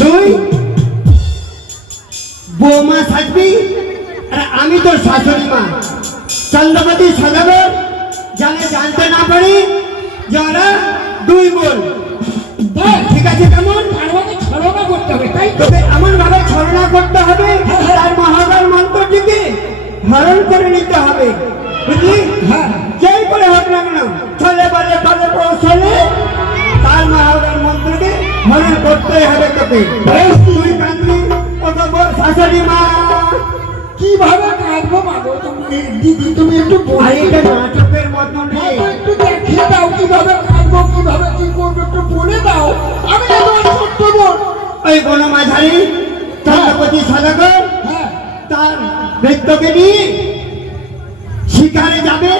তুই বৌমা সাজবি আর আমি তোর শাশুড়ি মা চন্দ্রপতি সাজাবো, জানে জানতে না পারি যে ওরা দুই বোন। ঠিক আছে, কেমন ছলনা করতে হবে, তাই তোকে এমন ভাবে ছলনা করতে হবে তার মহাগার মন্ত্রটিকে হরণ করে নিতে হবে, বুঝলি? যেই করে হোক না কেন ছলে বলে বলে পৌঁছলে তার মহাগার মন্ত্রকে হরণ করতেই হবে তোকে। তুই কাঁদবি তোকে বল শাশুড়ি মা। কিভাবে কাঁদবো মাগো দিদি, তুমি একটু এটা নাটকের মতন একটু দেখিয়ে দাও কিভাবে কাঁদবো, কিভাবে কি করবো একটু বলে দাও। আমি না তোমার ছোট্ট বোন। ওই বনমাঝারি চন্দ্রপতি সদাগর তার বৃত্তকে নিয়ে শিকারে যাবে,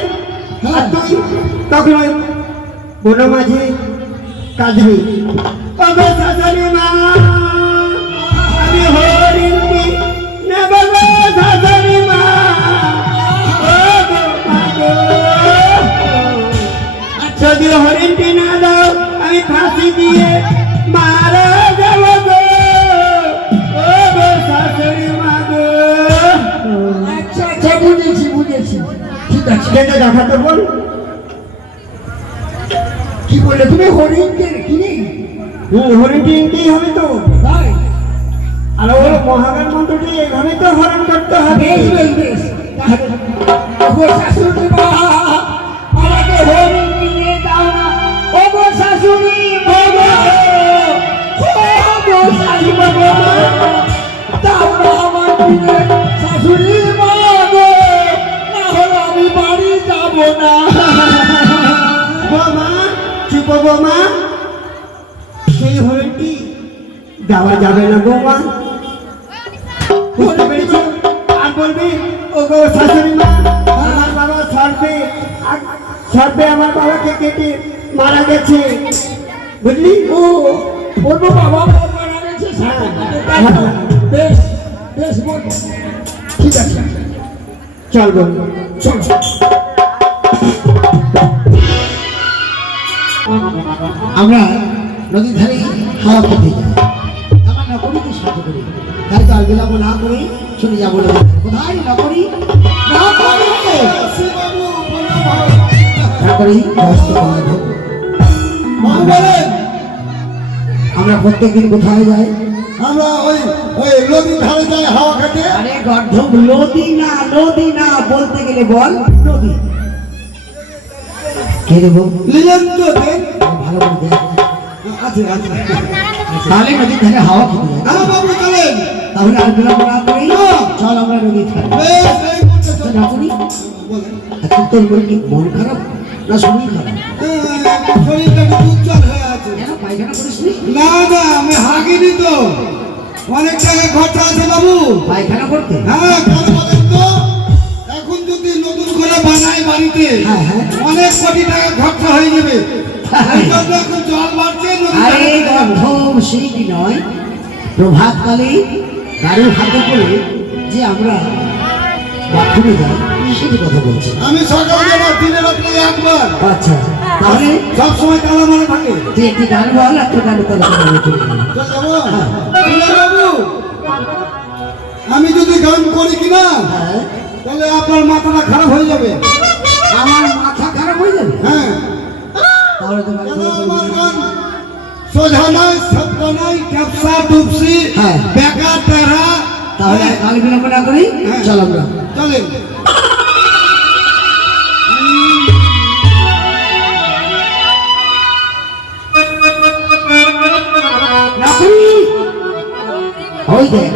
আর তুই তখন ওই বনমাঝি কাঁদবি, তবে শাশুড়ি মা আমি হরিণী নেব গো শাশুড়ি মা, যদি হরিণটি না দাও আমি ফাঁসি দিয়ে মারা যাব গো, ও গো শাশুড়ি মা গো। আচ্ছা আচ্ছা, বুঝেছি বুঝেছি, ঠিক আছে। কেটে দেখাতে বল। কি বললে তুমি? হরিণকে কিনে হরিণটি নিতেই হবে তো, তাই? আর ওর মহাগার মন্ত্রটি এইভাবে তো হরণ করতে হবে। বেশ বেশ বেশ, তাহলে ওগো শাশুড়ি মা আমাকে হরিণ কিনে দাও না, ওগো শাশুড়ি মা গো, ওগো শাশুড়ি মা গো, দাও না আমার কিনে শাশুড়ি মা গো, না হলে আমি বাড়ি যাব না। বৌমা চুপ বৌমা, সেই হরিণটি দেওয়া যাবে না বৌমা, বুঝতে পেরেছ? আর বলবি ও গো শাশুড়ি মা আমার বাবা সর্বে আমার বাবাকে কেটে মারা গেছে, বুঝলি? ও বলবো বাবা মারা গেছে। বেশ বেশ বলবো, ঠিক আছে চল বল চল। আমরা নদীর ধারে হাওয়া খেতে যাই, আমার নকরিকে সাহায্য করি, তাই তো আর বিলম্ব না করি চলে যাবো নদীর ধারে। কোথায় নকরি? আমরা প্রত্যেকদিন কোথায় যাই? আমরা ওই ওই নদীর ধারে যাই হাওয়া খেতে। আরে গর্ধব, নদী না নদী না, বলতে গেলে বল নদী। কে দেবো? লিলেন তো দেন। ভালো করে দেখ। আছে আছে। তাহলে নদীর ধারে হাওয়া খেতে যাই। হ্যাঁ বাবু চলেন। তাহলে আর বিলম্ব না করি চল আমরা নদীর ধারে। বেশ এই করতে চল। না করি বলেন। এখন তোর কি মন খারাপ না শরীর খারাপ? শরীরটা একটু উজ্জ্বল হয়ে আছে। কেন পায়খানা করিস নি? না না আমি হাগিনি তো, অনেক জায়গায় খরচা আছে বাবু। পায়খানা করতে? হ্যাঁ কেন বলেন তো, এখন যদি নতুন করে বানাই বাড়িতে হ্যাঁ, হ্যাঁ। অনেক কোটি টাকা খরচা হয়ে যাবে। এই জন্য এখন জল বাড়ছে নদীর আরে ধারে যাবো। গর্ধব, সেই কি নয়, প্রভাতকালে গাড়ি হাতে করে যে আমরা বাথরুমে যাই সেটি কথা বলছি। আমি সকালে যাবার দিনে রাত্রে একবার, আচ্ছা তাহলে সব সময় তালা মারা থাকে। তুই একটি গান বল আর তোর গানে তাহলে চল যাবো। শুনে বাবু, আমি যদি গান করি কিনা হ্যাঁ, তাহলে আপনার মাথাটা খারাপ হয়ে যাবে। আমার মাথা খারাপ হয়ে যাবে। হ্যাঁ তাহলে তো কেন আমার গান সোজা নাই, সাপটা নাই, ক্যাপসা ডুবসি হ্যাঁ। বেকার টেরা। তাহলে কাল বিলম্ব না করি হ্যাঁ। চল আমরা চলেন। ওই দেখ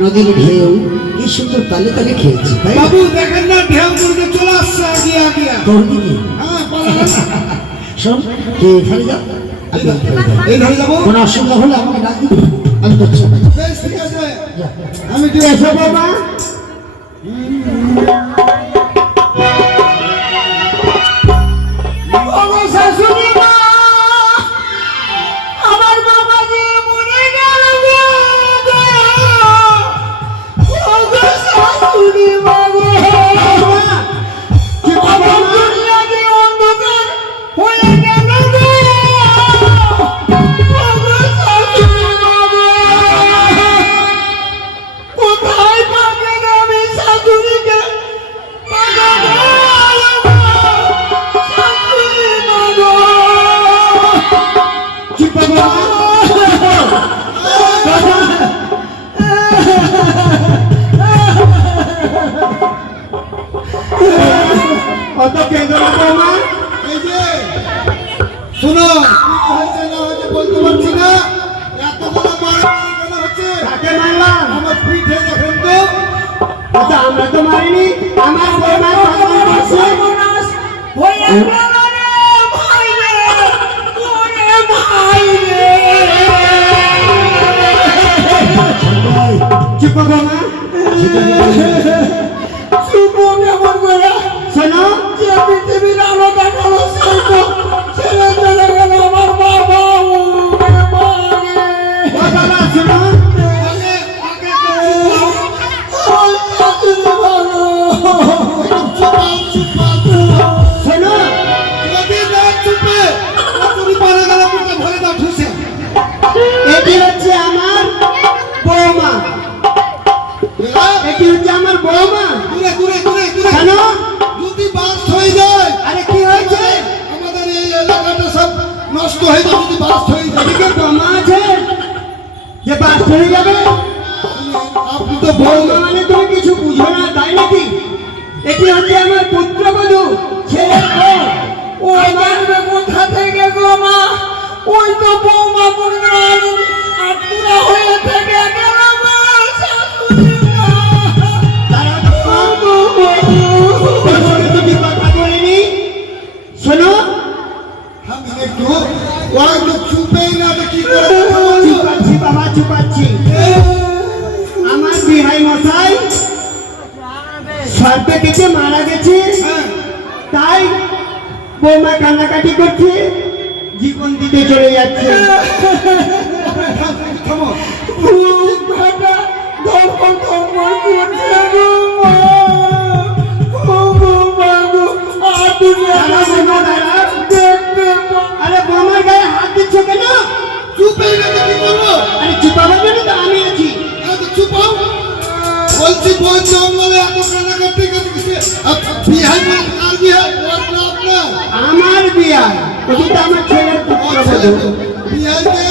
নদীর ঢেউ কি সুন্দর তালে তালে খেয়েছি, তাই না? বাবু দেখেন না ঢেউ করতে চলে আসছে আগিয়ে আগিয়ে। তোর দিকে হ্যাঁ পালাবেন। শোন, তুই এখানে যা, আমি এখানে যাই। এই ধরে যাবো। কোনো অসুবিধা হলে আমাকে ডাক দিবি, আমি তোর সাথে যাবো। বেশ ঠিক আছে, যা। আমি ঠিক আছে বাবা। ওগো শাশুড়ি মা, আমার বাবা যে মরে গেল গো। ওগো শাশুড়ি মা গো, আমার দুনিয়া যে অন্ধকার হয়ে গেল গো। কত কেঁদো না বৌমা। এই যে শোনো, কি হয়েছে না হয়েছে বলতে পারছি না, এতগুলো মারামারি কেন হচ্ছে? কাকে মারলাম? আমার পিঠে দেখেন তো। আচ্ছা আমরা তো মারিনি, আমার বৌমা সম্মান করছে। চুপ করো মা। শোনো, ও বাবা শোনো, আগে আগে শোনো, যদি না চুপে তুমি পালা গেলা মুখে ভরে দাও ঠুসে। এটি হচ্ছে আমার বৌমা, এটি হচ্ছে আমার বৌমা। দূরে দূরে দূরে দূরে শোনো, যদি বাস হয়ে যায় আরে কি হয়েছে? আমাদের এই এলাকাটা সব নষ্ট হয়ে যাবে। যদি বাস হয়ে যায়, এদিকে বৌমা আছে যে বাস হয়ে যাবে? আপনি তো বৌমা বলবেন মানে তুমি কিছু বুঝো না তাই নাকি? এটি হচ্ছে আমার পুত্রবধূ, ছেলের বউ। ও জানবে কোথা থেকে গো মা? ওই তো বৌমা করবে আর পুরা হয়ে থেকে গেল গো শাশুড়ি মা। তারা তোর সঙ্গে তুমি কথা বলিনি। শোনো, আমি একটু ওরা একটু চুপেই না তো কি করে কথা বলছো? চুপাচ্ছি বাবা, চুপাচ্ছি। আমার বিহাই মশাই সর্পে কেটে মারা গেছে, হ্যাঁ, তাই বৌমা কান্নাকাটি করছে, জীবন দিতে চলে যাচ্ছে। থামো। ভূতটা ধর্ম করছে গো মা। ও গো মা গো, আপনি দাঁড়াও বৌমা, দাঁড়াও। দেখতে পাও। আরে বৌমার গায়ে হাত দিচ্ছ কেন? চুপেই না তো কি করবো? আরে চুপাবার জন্য তো আমি আছি। এত চুপাও। বলছি বই জঙ্গলে এত কান্নাকাটি করতেছে। বিহাই আর বিহাই ওর না আপনার। আমার বিয়া, ওটি তো আমার ছেলের পুত্রবধূ। বিহাইকে